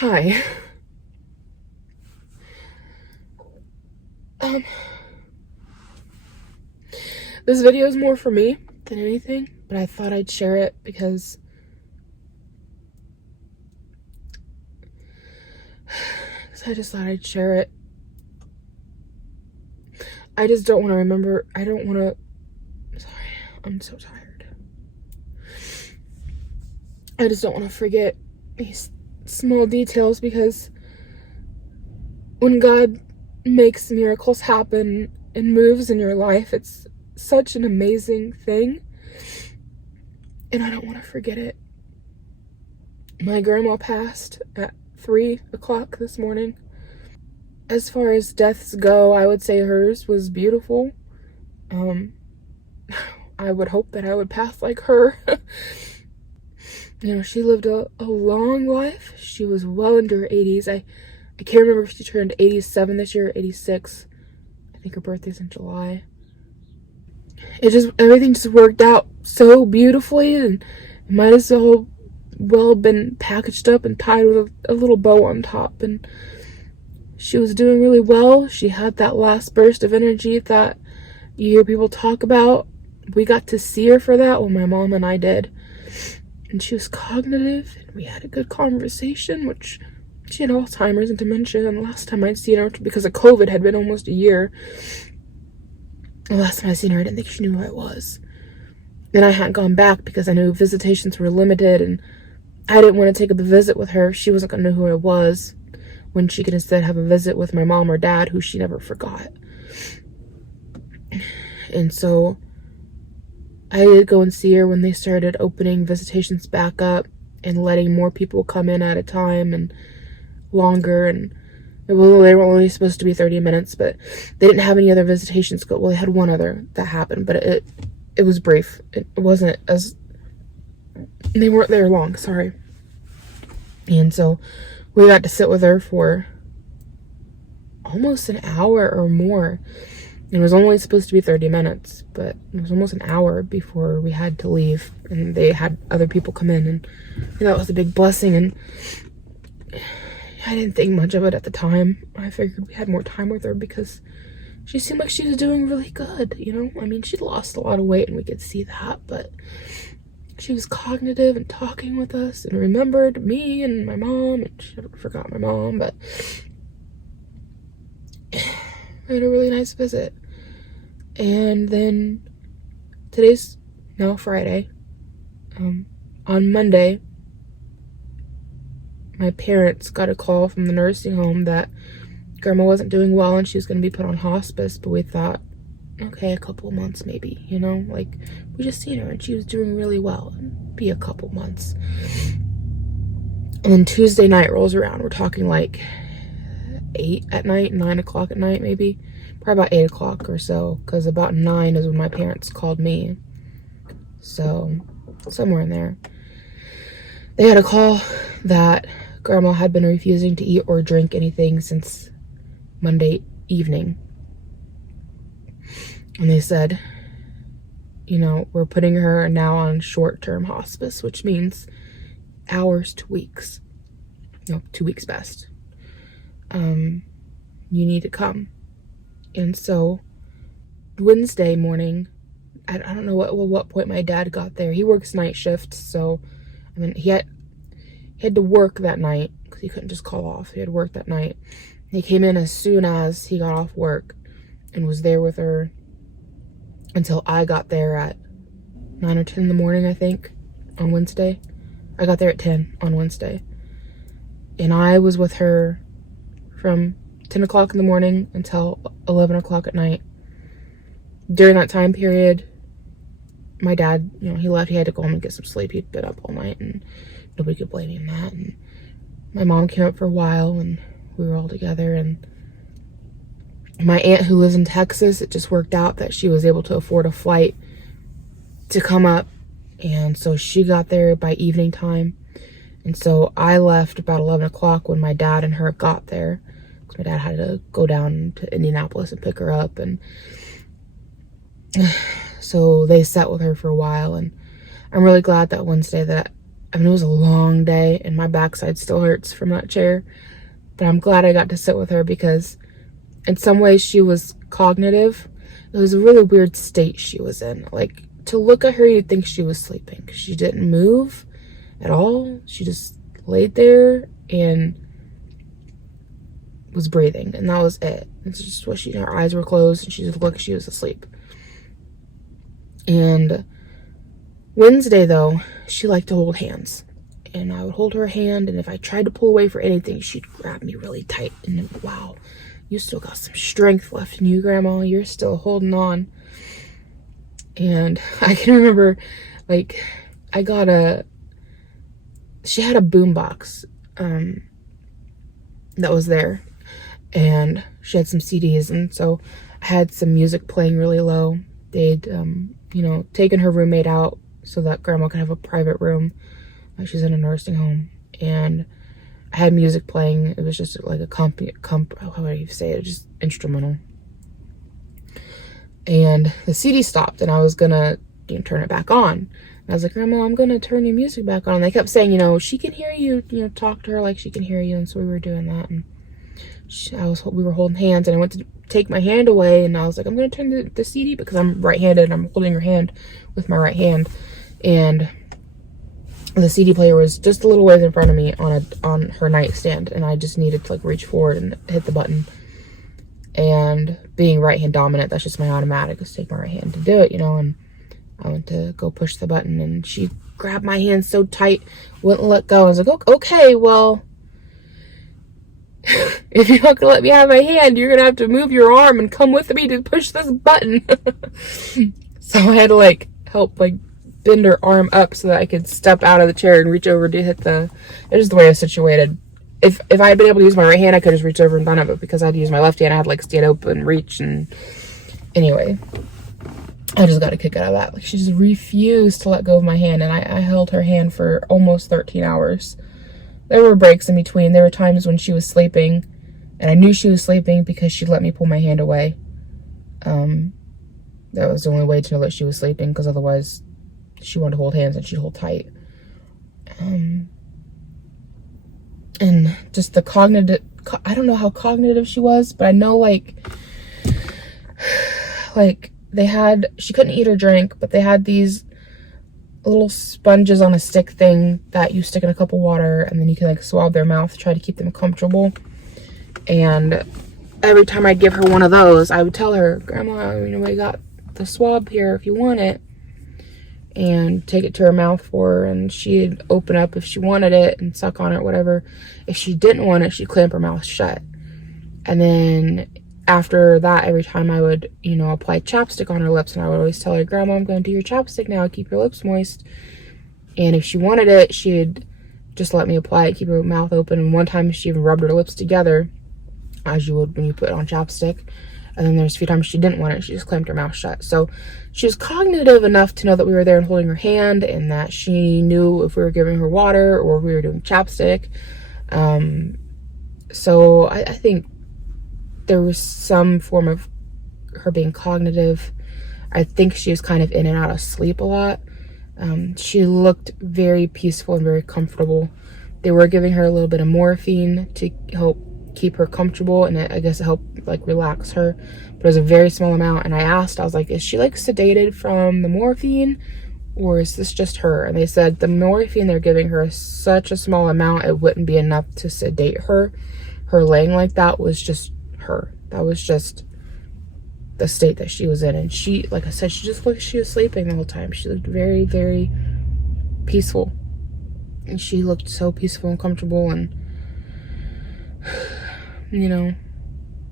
Hi. Um, this video is more for me than anything, but I thought I'd share it because I just thought I'd share it. I just don't want to remember. I don't want to. Sorry, I'm so tired. I just don't want to forget these small details because when God makes miracles happen and moves in your life, it's such an amazing thing. And I don't want to forget it. My grandma passed at 3 o'clock this morning. As far as deaths go, I would say hers was beautiful. I would hope that I would pass like her. She lived a long life. She was well into her 80s. I can't remember if she turned 87 this year or 86. I think her birthday's in July. Everything just worked out so beautifully, and it might as well been packaged up and tied with a little bow on top. And she was doing really well. She had that last burst of energy that you hear people talk about. We got to see her for that. Well, my mom and I did. And she was cognitive, and we had a good conversation, which she had Alzheimer's and dementia. And the last time I'd seen her, because of COVID, had been almost a year. The last time I seen her, I didn't think she knew who I was. Then I hadn't gone back because I knew visitations were limited, and I didn't want to take up a visit with her if she wasn't going to know who I was, when she could instead have a visit with my mom or dad, who she never forgot. And so I did go and see her when they started opening visitations back up and letting more people come in at a time and longer. And well, they were only supposed to be 30 minutes, but they didn't have any other visitations go. Well, they had one other that happened, but it was brief. It wasn't as, they weren't there long, sorry. And so we got to sit with her for almost an hour or more. It was only supposed to be 30 minutes, but it was almost an hour before we had to leave. And they had other people come in, and that was a big blessing. And I didn't think much of it at the time. I figured we had more time with her because she seemed like she was doing really good, I mean, she'd lost a lot of weight, and we could see that, but she was cognitive and talking with us and remembered me and my mom, and she forgot my mom, but we had a really nice visit. And then today's now Friday. On Monday, my parents got a call from the nursing home that Grandma wasn't doing well and she was going to be put on hospice, but we thought, okay, a couple months maybe, we just seen her and she was doing really well. Be a couple months. And then Tuesday night rolls around. We're talking like 8 at night, 9 o'clock at night maybe. Probably about 8 o'clock or so, because about 9 is when my parents called me. So, somewhere in there. They had a call that Grandma had been refusing to eat or drink anything since Monday evening. And they said, we're putting her now on short-term hospice, which means hours to weeks. No, 2 weeks best. You need to come. And so Wednesday morning, I don't know what point my dad got there. He works night shift, so he had to work that night because he couldn't just call off. He had to work that night. He came in as soon as he got off work and was there with her until I got there at 9 or 10 in the morning, I think, on Wednesday. I got there at 10 on Wednesday. And I was with her from 10 o'clock in the morning until 11 o'clock at night. During that time period, my dad, he left. He had to go home and get some sleep. He'd been up all night, and nobody could blame him that. And my mom came up for a while, and we were all together. And my aunt, who lives in Texas, it just worked out that she was able to afford a flight to come up. And so she got there by evening time. And so I left about 11 o'clock when my dad and her got there. My dad had to go down to Indianapolis and pick her up, and so they sat with her for a while. And I'm really glad that Wednesday that I mean, it was a long day and my backside still hurts from that chair, but I'm glad I got to sit with her because in some ways she was cognitive. It was a really weird state she was in. Like, to look at her, you'd think she was sleeping. She didn't move at all. She just laid there and was breathing, and that was it. It's just what her eyes were closed and she just looked like she was asleep. And Wednesday, though, she liked to hold hands. And I would hold her hand, and if I tried to pull away for anything, she'd grab me really tight. And wow, you still got some strength left in you, Grandma. You're still holding on. And I can remember, like, she had a boombox that was there. And she had some CDs, and so I had some music playing really low. They'd, taken her roommate out so that Grandma could have a private room. She's in a nursing home, and I had music playing. It was just like a how do you say it? Just instrumental. And the CD stopped, and I was gonna turn it back on. And I was like, Grandma, I'm gonna turn your music back on. And they kept saying, she can hear you. Talk to her like she can hear you. And so we were doing that, and we were holding hands, and I went to take my hand away, and I was like, I'm gonna turn the CD, because I'm right-handed and I'm holding her hand with my right hand, and the CD player was just a little ways in front of me on her nightstand, and I just needed to like reach forward and hit the button. And being right hand dominant, that's just my automatic, is take my right hand to do it, and I went to go push the button, and she grabbed my hand so tight, wouldn't let go. I was like, okay, well, if you're not gonna let me have my hand, you're gonna have to move your arm and come with me to push this button. So I had to like help like bend her arm up so that I could step out of the chair and reach over to hit it was the way I was situated. If I had been able to use my right hand, I could just reach over and done it, but because I had to use my left hand, I had to like stand up and reach. And anyway, I just got a kick out of that. Like, she just refused to let go of my hand, and I held her hand for almost 13 hours. There were breaks in between. There were times when she was sleeping, and I knew she was sleeping because she'd let me pull my hand away. That was the only way to know that she was sleeping, because otherwise she wanted to hold hands and she'd hold tight. And just the cognitive, I don't know how cognitive she was, but I know like she couldn't eat or drink, but they had these little sponges on a stick thing that you stick in a cup of water, and then you can like swab their mouth, try to keep them comfortable. And every time I'd give her one of those, I would tell her, Grandma, we got the swab here if you want it, and take it to her mouth for her, and she'd open up if she wanted it and suck on it, whatever. If she didn't want it, she'd clamp her mouth shut. And then after that, every time I would, apply chapstick on her lips, and I would always tell her, Grandma, I'm going to do your chapstick now, keep your lips moist. And if she wanted it, she'd just let me apply it, keep her mouth open. And one time she even rubbed her lips together, as you would when you put on chapstick. And then there's a few times she didn't want it, she just clamped her mouth shut. So she was cognitive enough to know that we were there and holding her hand, and that she knew if we were giving her water or if we were doing chapstick. So I think there was some form of her being cognitive. I think she was kind of in and out of sleep a lot. She looked very peaceful and very comfortable. They were giving her a little bit of morphine to help keep her comfortable, and I guess it helped like relax her, but it was a very small amount. And I was like, is she like sedated from the morphine, or is this just her? And they said the morphine they're giving her is such a small amount, it wouldn't be enough to sedate her. Her laying like that was just her. That was just the state that she was in. And she, like I said, she just looked like she was sleeping the whole time. She looked very, very peaceful, and she looked so peaceful and comfortable. And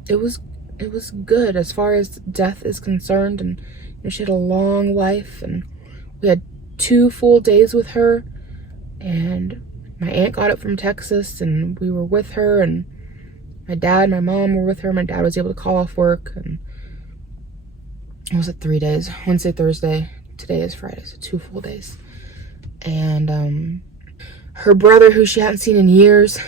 it was good as far as death is concerned. And she had a long life, and we had 2 full days with her. And my aunt got it from Texas, and we were with her, and my dad and my mom were with her. My dad was able to call off work, and it was 3 days, Wednesday, Thursday, today is Friday, so 2 full days. And her brother, who she hadn't seen in years,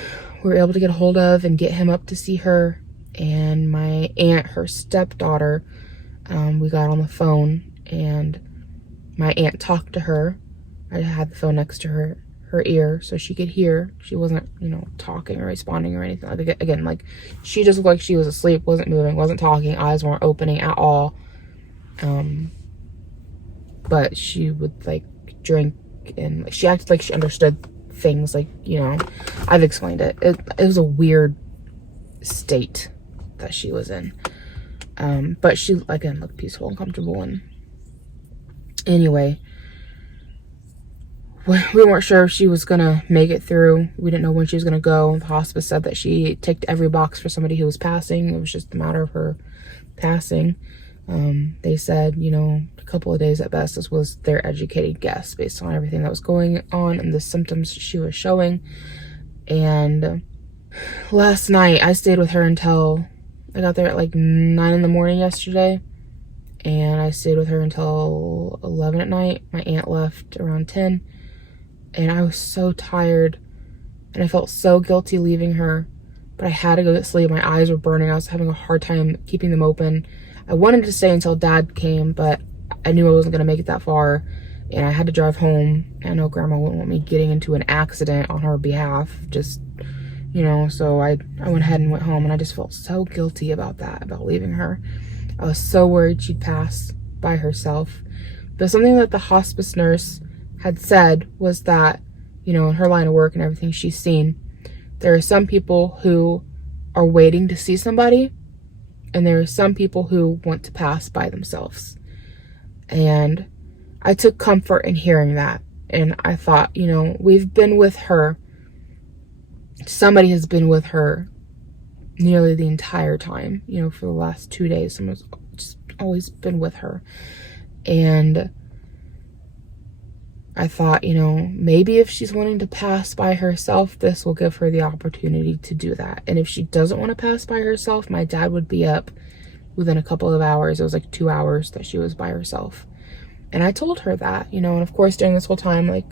we were able to get a hold of and get him up to see her. And my aunt, her stepdaughter, we got on the phone, and my aunt talked to her. I had the phone next to her her ear so she could hear. She wasn't, talking or responding or anything. Like, again, like, she just looked like she was asleep, wasn't moving, wasn't talking, eyes weren't opening at all. But she would, like, drink, and she acted like she understood things, like, I've explained it. It was a weird state that she was in. But she, again, looked peaceful and comfortable. And anyway, we weren't sure if she was gonna make it through. We didn't know when she was gonna go. The hospice said that she ticked every box for somebody who was passing. It was just a matter of her passing. They said, a couple of days at best. This was their educated guess based on everything that was going on and the symptoms she was showing. And last night I stayed with her until I got there at like 9 in the morning yesterday, and I stayed with her until 11 at night. My aunt left around 10, and I was so tired, and I felt so guilty leaving her, but I had to go get sleep. My eyes were burning. I was having a hard time keeping them open. I wanted to stay until Dad came, but I knew I wasn't going to make it that far, and I had to drive home. I know Grandma wouldn't want me getting into an accident on her behalf, just, so I went ahead and went home, and I just felt so guilty about that, about leaving her. I was so worried she'd pass by herself. But something that the hospice nurse had said was that, in her line of work and everything she's seen, there are some people who are waiting to see somebody, and there are some people who want to pass by themselves. And I took comfort in hearing that. And I thought, we've been with her. Somebody has been with her nearly the entire time, for the last 2 days. Someone's just always been with her. And I thought, maybe if she's wanting to pass by herself, this will give her the opportunity to do that. And if she doesn't want to pass by herself, my dad would be up within a couple of hours. It was like 2 hours that she was by herself. And I told her that, and of course during this whole time, like,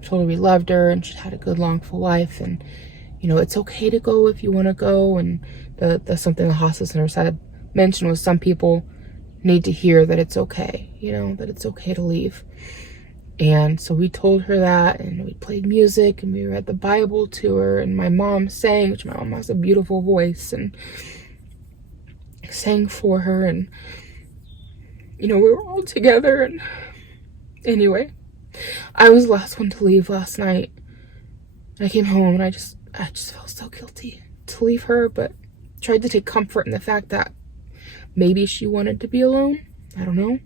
I told her we loved her and she had a good, long, full life. And, it's okay to go if you want to go. And that's something the hospice nurse had mentioned, was some people need to hear that it's okay, that it's okay to leave. And so we told her that, and we played music, and we read the Bible to her, and my mom sang, which my mom has a beautiful voice, and sang for her, and, we were all together. And anyway, I was the last one to leave last night. I came home, and I just felt so guilty to leave her, but tried to take comfort in the fact that maybe she wanted to be alone. I don't know.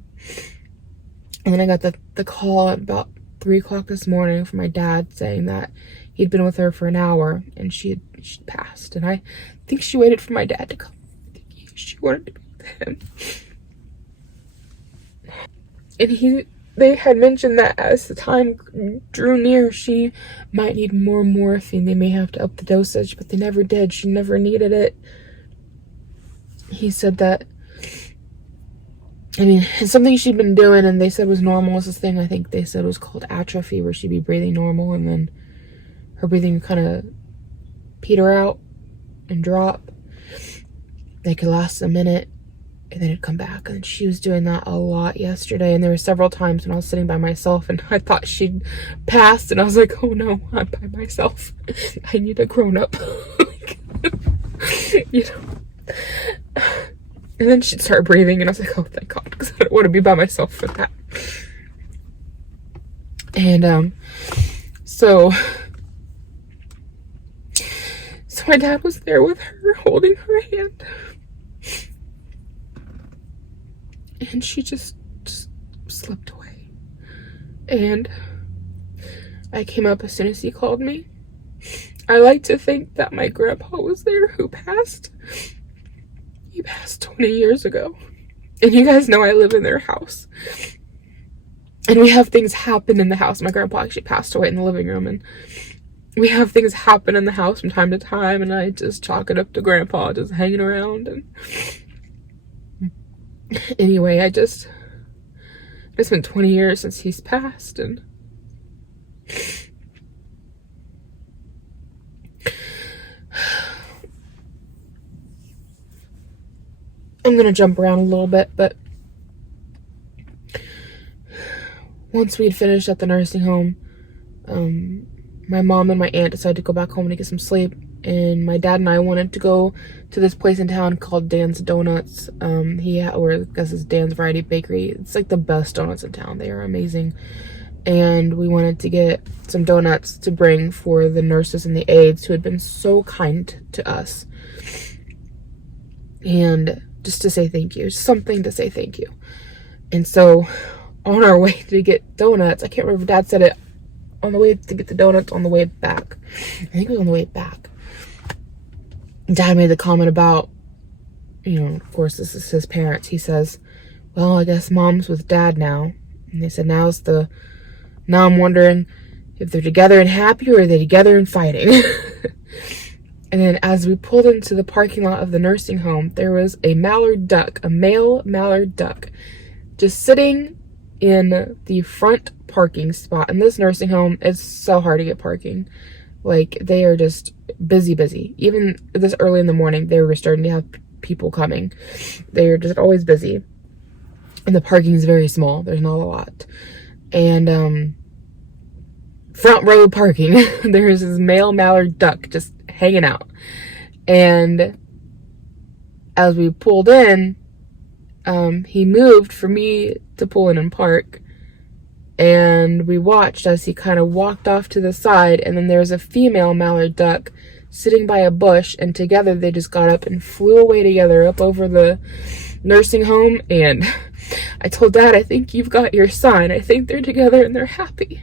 And then I got the call at about 3 o'clock this morning from my dad saying that he'd been with her for an hour and she'd passed. And I think she waited for my dad to come. I think she wanted to be with him. And they had mentioned that as the time drew near, she might need more morphine. They may have to up the dosage, but they never did. She never needed it. He said that, it's something she'd been doing, and they said was normal. It's this thing I think they said was called atrophy, where she'd be breathing normal, and then her breathing would kind of peter out and drop. They could last a minute, and then it'd come back. And she was doing that a lot yesterday, and there were several times when I was sitting by myself, and I thought she'd passed, and I was like, oh no, I'm by myself. I need a grown-up. And then she'd start breathing, and I was like, oh, thank God, because I don't want to be by myself for that. And, so my dad was there with her, holding her hand. And she just slipped away. And I came up as soon as he called me. I like to think that my grandpa was there, who passed. He passed 20 years ago. And you guys know I live in their house. And we have things happen in the house. My grandpa actually passed away in the living room. And we have things happen in the house from time to time. And I just chalk it up to grandpa just hanging around. And anyway, it's been 20 years since he's passed. And I'm gonna jump around a little bit, but once we'd finished at the nursing home, my mom and my aunt decided to go back home to get some sleep, and my dad and I wanted to go to this place in town called Dan's Donuts. Or I guess it's Dan's Variety Bakery. It's like the best donuts in town. They are amazing. And we wanted to get some donuts to bring for the nurses and the aides who had been so kind to us. And just to say thank you, something to say thank you. And so on our way to get donuts, I can't remember if Dad said it on the way to get the donuts, on the way back. I think it was on the way back. Dad made the comment about, of course, this is his parents. He says, well, I guess Mom's with Dad now. And they said, now I'm wondering if they're together and happy, or are they together and fighting? And then as we pulled into the parking lot of the nursing home, there was a mallard duck, a male mallard duck, just sitting in the front parking spot. And this nursing home is so hard to get parking. Like, they are just busy. Even this early in the morning, they were starting to have people coming. They are just always busy. And the parking is very small. There's not a lot. And front row parking, there's this male mallard duck just hanging out. And as we pulled in, he moved for me to pull in and park. And we watched as he kind of walked off to the side, and then there's a female mallard duck sitting by a bush, and together they just got up and flew away together up over the nursing home. And I told Dad, I think you've got your sign. I think they're together and they're happy.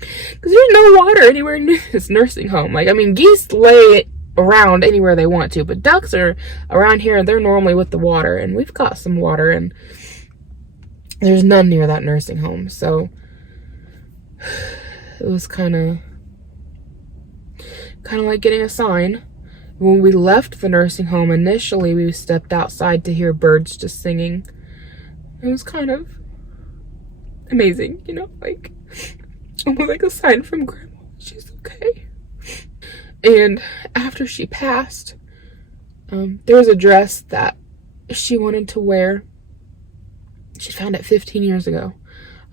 Because there's no water anywhere near this nursing home. Geese lay around anywhere they want to, but ducks are around here and they're normally with the water, and we've got some water, and there's none near that nursing home. So it was kind of like getting a sign. When we left the nursing home, initially we stepped outside to hear birds just singing. It was kind of amazing, almost like a sign from Grandma. She's okay. And after she passed, there was a dress that she wanted to wear. She found it 15 years ago.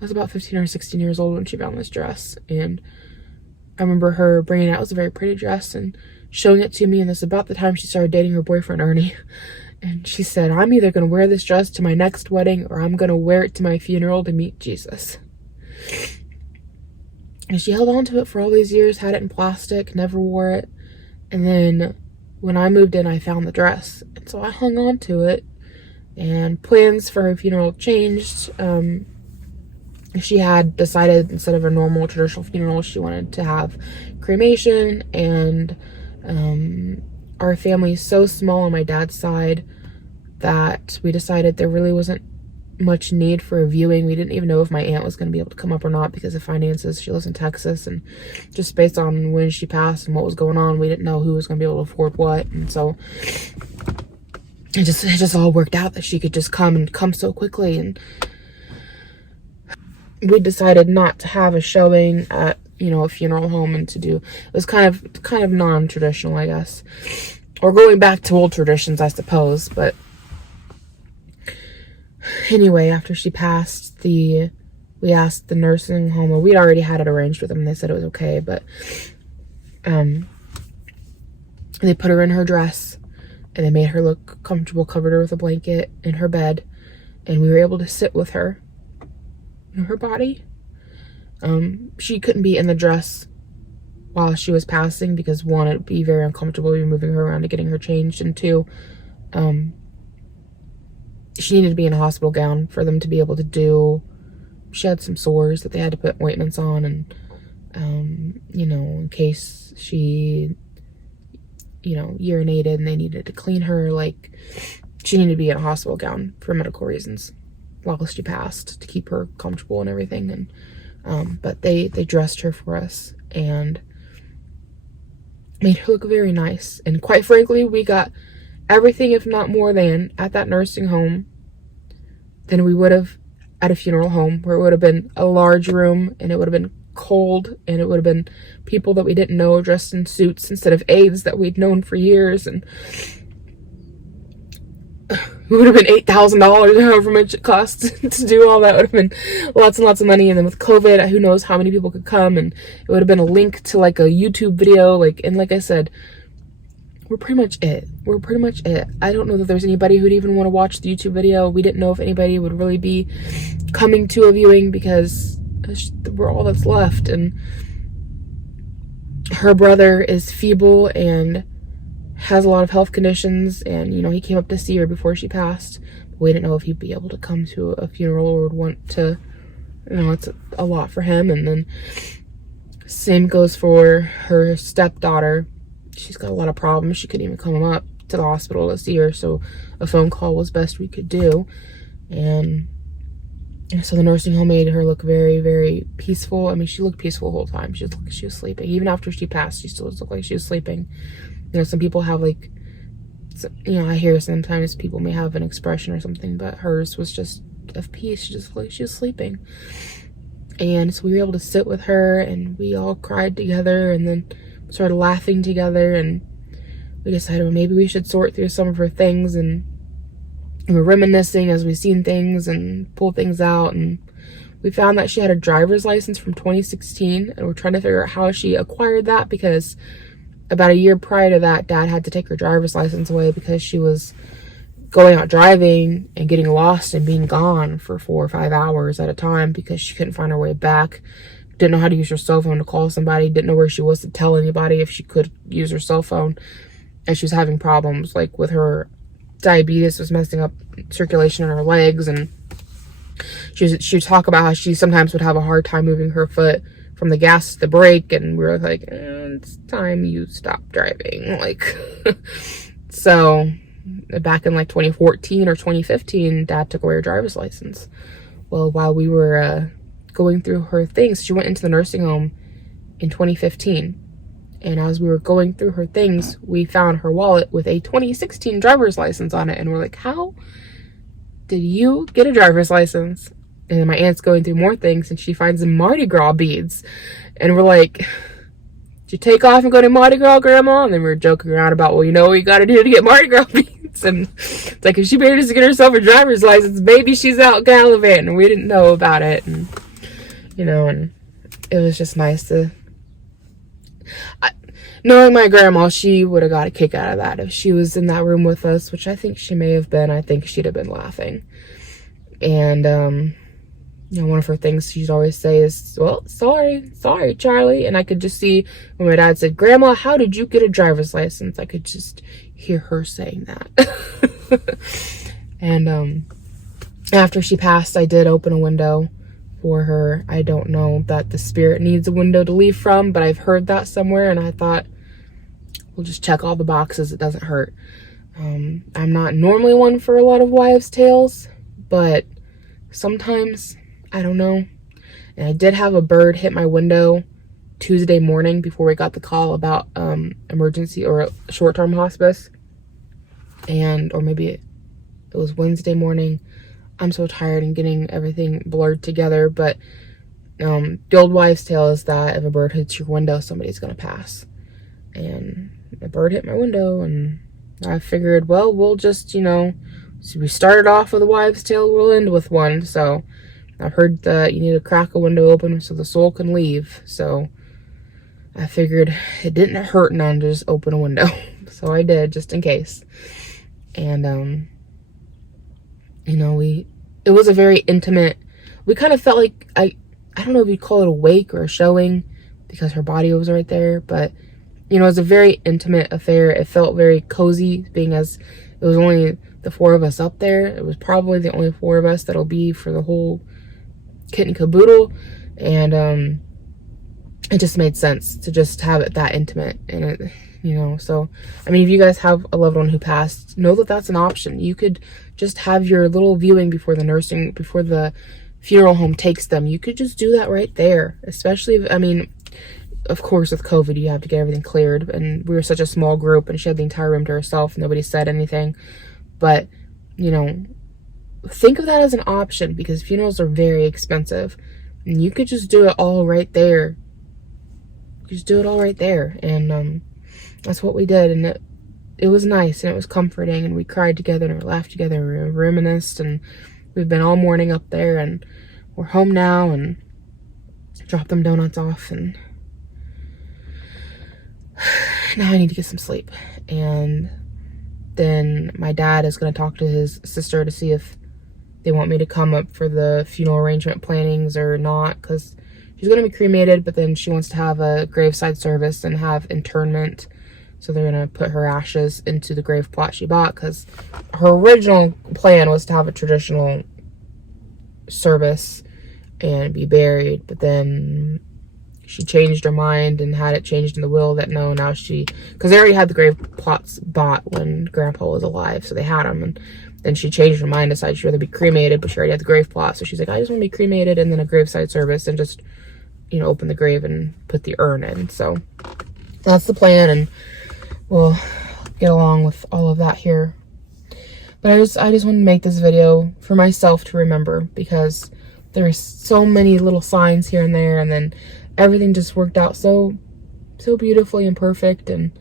I was about 15 or 16 years old when she found this dress. And I remember her bringing it out. It was a very pretty dress and showing it to me. And this is about the time she started dating her boyfriend, Ernie. And she said, I'm either going to wear this dress to my next wedding, or I'm going to wear it to my funeral to meet Jesus. And she held on to it for all these years, had it in plastic, never wore it. And then when I moved in, I found the dress. And so I hung on to it. And plans for her funeral changed. She had decided, instead of a normal traditional funeral, she wanted to have cremation. And our family is so small on my dad's side that we decided there really wasn't much need for a viewing. We didn't even know if my aunt was going to be able to come up or not because of finances. She lives in Texas, and just based on when she passed and what was going on, we didn't know who was going to be able to afford what. And so it just all worked out that she could just come so quickly. And we decided not to have a showing at a funeral home, and it was kind of non-traditional, I guess, or going back to old traditions, I suppose. But anyway, after she passed, we asked the nursing home, well, we'd already had it arranged with them, and they said it was okay, but they put her in her dress, and they made her look comfortable, covered her with a blanket in her bed, and we were able to sit with her in her body. She couldn't be in the dress while she was passing because, one, it'd be very uncomfortable. We were moving her around and getting her changed, and two, she needed to be in a hospital gown for them to be able to do. She had some sores that they had to put ointments on, and in case she urinated and they needed to clean her, like, she needed to be in a hospital gown for medical reasons while she passed, to keep her comfortable and everything. And but they dressed her for us and made her look very nice. And quite frankly, we got everything, if not more than, at that nursing home than we would have at a funeral home, where it would have been a large room and it would have been cold, and it would have been people that we didn't know dressed in suits instead of aides that we'd known for years. And it would have been $8,000, however much it cost to do all that. Would have been lots and lots of money. And then with COVID, who knows how many people could come, and it would have been a link to like a YouTube video. Like, and like I said, we're pretty much it. We're pretty much it. I don't know that there's anybody who'd even want to watch the YouTube video. We didn't know if anybody would really be coming to a viewing because we're all that's left. And her brother is feeble and has a lot of health conditions, and you know, he came up to see her before she passed. We didn't know if he'd be able to come to a funeral or would want to, you know, it's a lot for him. And then same goes for her stepdaughter. She's got a lot of problems. She couldn't even come up to the hospital to see her, so a phone call was best we could do. And so the nursing home made her look very, very peaceful. I mean, she looked peaceful the whole time. She looked like she was sleeping. Even after she passed, she still looked like she was sleeping. You know, some people have like, you know, I hear sometimes people may have an expression or something, but hers was just of peace. She just looked like she was sleeping. And so we were able to sit with her, and we all cried together, and then started laughing together. And we decided, well, maybe we should sort through some of her things, and we're reminiscing as we've seen things and pull things out. And we found that she had a driver's license from 2016, and we're trying to figure out how she acquired that, because about a year prior to that, Dad had to take her driver's license away because she was going out driving and getting lost and being gone for 4 or 5 hours at a time because she couldn't find her way back. Didn't know how to use her cell phone to call somebody. Didn't know where she was to tell anybody if she could use her cell phone. And she was having problems, like with her diabetes was messing up circulation in her legs. And she would talk about how she sometimes would have a hard time moving her foot from the gas to the brake. And we were like, it's time you stop driving. Like, so back in like 2014 or 2015, Dad took away her driver's license. Well, while we were going through her things, she went into the nursing home in 2015. And as we were going through her things, we found her wallet with a 2016 driver's license on it. And we're like, how did you get a driver's license? And then my aunt's going through more things, and she finds some Mardi Gras beads. And we're like, did you take off and go to Mardi Gras, Grandma? And then we were joking around about, well, you know what you got to do to get Mardi Gras beads. And it's like, if she manages to get herself a driver's license, maybe she's out gallivanting. And we didn't know about it. And, you know, and it was just nice to... knowing my grandma, she would have got a kick out of that. If she was in that room with us, which I think she may have been, I think she'd have been laughing. And, you know, one of her things she'd always say is, well, sorry, Charlie. And I could just see when my dad said, Grandma, how did you get a driver's license? I could just hear her saying that. And after she passed, I did open a window for her. I don't know that the spirit needs a window to leave from, but I've heard that somewhere, and I thought, we'll just check all the boxes. It doesn't hurt. I'm not normally one for a lot of wives' tales, but sometimes, I don't know. And I did have a bird hit my window Tuesday morning before we got the call about emergency or short-term hospice. Or maybe it was Wednesday morning. I'm so tired and getting everything blurred together. But the old wives' tale is that if a bird hits your window, somebody's going to pass. And a bird hit my window, and I figured, well, we'll just, you know, so we started off with a wives' tale, we'll end with one. So I've heard that you need to crack a window open so the soul can leave. So I figured it didn't hurt none to just open a window. So I did, just in case. And, you know, it was a very intimate, we kind of felt like, I don't know if you'd call it a wake or a showing because her body was right there. But, you know, it was a very intimate affair. It felt very cozy, being as it was only the 4 of us up there. It was probably the only 4 of us that'll be for the whole kit and caboodle. And it just made sense to just have it that intimate. And it, you know, so I mean, if you guys have a loved one who passed, know that that's an option. You could just have your little viewing before the funeral home takes them. You could just do that right there. Especially if, I mean, of course with COVID you have to get everything cleared, and we were such a small group and she had the entire room to herself. Nobody said anything. But, you know, think of that as an option, because funerals are very expensive, and you could just do it all right there. Just do it all right there. And that's what we did. And it was nice and it was comforting, and we cried together and we laughed together and we reminisced, and we've been all morning up there, and we're home now and dropped them donuts off, and now I need to get some sleep. And then my dad is going to talk to his sister to see if they want me to come up for the funeral arrangement plannings or not, because she's going to be cremated, but then she wants to have a graveside service and have interment. So they're going to put her ashes into the grave plot she bought, because her original plan was to have a traditional service and be buried, but then she changed her mind and had it changed in the will that no, now she, because they already had the grave plots bought when Grandpa was alive, so they had them, and then she changed her mind, decided she'd rather be cremated, but she already had the grave plot, so she's like, I just want to be cremated and then a graveside service and just, you know, open the grave and put the urn in. So that's the plan, and we'll get along with all of that here. But I just wanted to make this video for myself to remember, because there's so many little signs here and there, and then everything just worked out so beautifully and perfect. And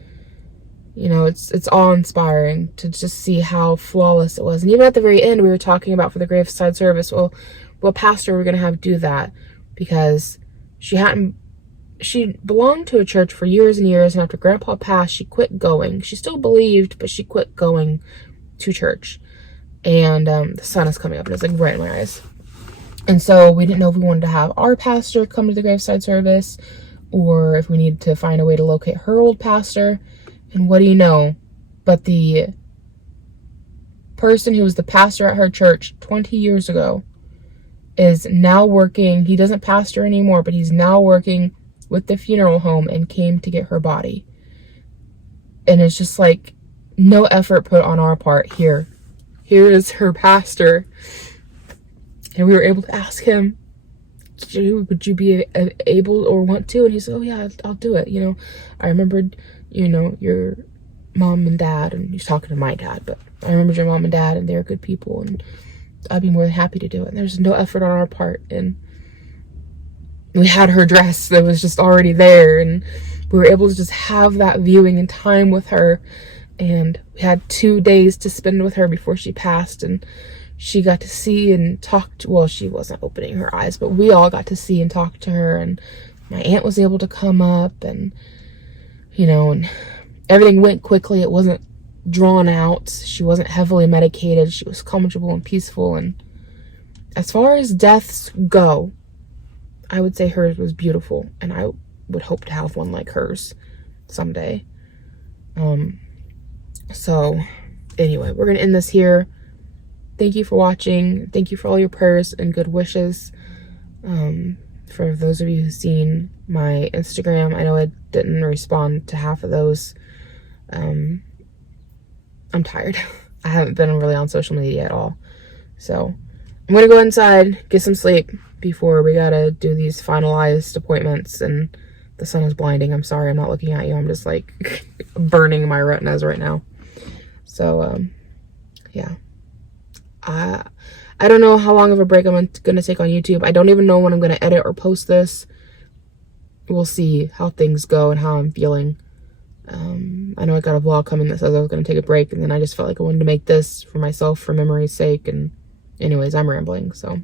you know, it's awe-inspiring to just see how flawless it was. And even at the very end, we were talking about for the graveside service, well, pastor we're gonna have do that, because she belonged to a church for years and years, and after Grandpa passed, she quit going. She still believed, but she quit going to church. And the sun is coming up, and it's like right in my eyes. And so we didn't know if we wanted to have our pastor come to the graveside service, or if we needed to find a way to locate her old pastor. And what do you know, but the person who was the pastor at her church 20 years ago is now working. He doesn't pastor anymore, but he's now working with the funeral home and came to get her body. And it's just like no effort put on our part. Here is her pastor. And we were able to ask him, would you be able or want to? And he said, oh yeah, I'll do it. You know, I remembered, you know, your mom and dad, and he's talking to my dad, but I remembered your mom and dad, and they're good people, and I'd be more than happy to do it. And there's no effort on our part. And we had her dress that was just already there, and we were able to just have that viewing and time with her. And we had 2 days to spend with her before she passed, and she got to see and talk to, well, she wasn't opening her eyes, but we all got to see and talk to her. And my aunt was able to come up, and you know, and everything went quickly. It wasn't drawn out. She wasn't heavily medicated. She was comfortable and peaceful. And as far as deaths go, I would say hers was beautiful, and I would hope to have one like hers someday. So anyway, we're gonna end this here. Thank you for watching. Thank you for all your prayers and good wishes. For those of you who've seen my Instagram, I know I didn't respond to half of those. I'm tired. I haven't been really on social media at all. So I'm gonna go inside, get some sleep before we gotta do these finalized appointments, and the sun is blinding. I'm sorry, I'm not looking at you. I'm just like burning my retinas right now. So, yeah. I don't know how long of a break I'm gonna take on YouTube. I don't even know when I'm gonna edit or post this. We'll see how things go and how I'm feeling. I know I got a vlog coming that says I was gonna take a break, and then I just felt like I wanted to make this for myself, for memory's sake. And anyways, I'm rambling, so